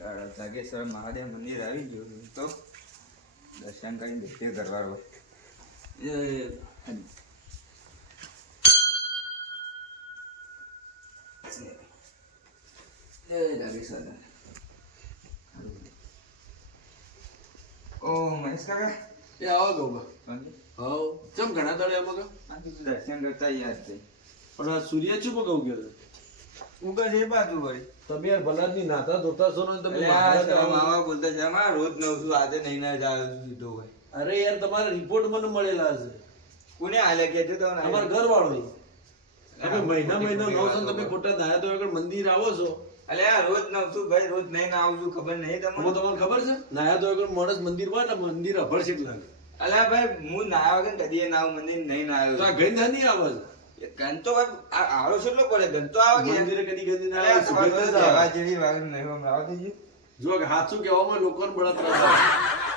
જાગેશ્વર મહાદેવ મંદિર આવી ગયું તો દર્શન કરીને ભેટે કરવાનો. જય જાગેશ્વર. ઓ મહેશ કાકા એ આવો ગોબા. હા ચમ ઘણા દાડે એમાં દર્શન કરતા યાદ થઈ પણ આ સૂર્ય ચૂપ કહું ગયો ઉગા છે બાજુ વળી. તમે યાર ભલાદની નાતા ધોતા છો ને તમે મામા બોલતા છે અમારા રોજ નવ છું આજે નહીં ના જાય સીધો ભાઈ. અરે યાર તમારા રિપોર્ટ મને મળેલા છે. કોને હાલે કે છે અમારા ઘર વાળો તમે મહિના 900 તમે ખોટા દાયા તો આગળ મંદિર આવો છો. અલે આ રોજ નવ છું ભાઈ રોજ નહીં આવું છું ખબર નહીં તમને. તમને ખબર છે નાયા તો આગળ માણસ મંદિર હોય ને મંદિર અભળશે લાગે. અલ્યા ભાઈ હું નાયા વગર કદી ના આવું મંદિર નહીં ના તો આ ગઈ નહીં આવે છે ગન તો આવો કેટલો પડે ગન તો આવે કે મંદિરે કદી ગઈ ના આવે જેવી વાગ નહીં હમણાં આવતી જો કે હાથું કહેવામાં લોકોને બળતરા થાય.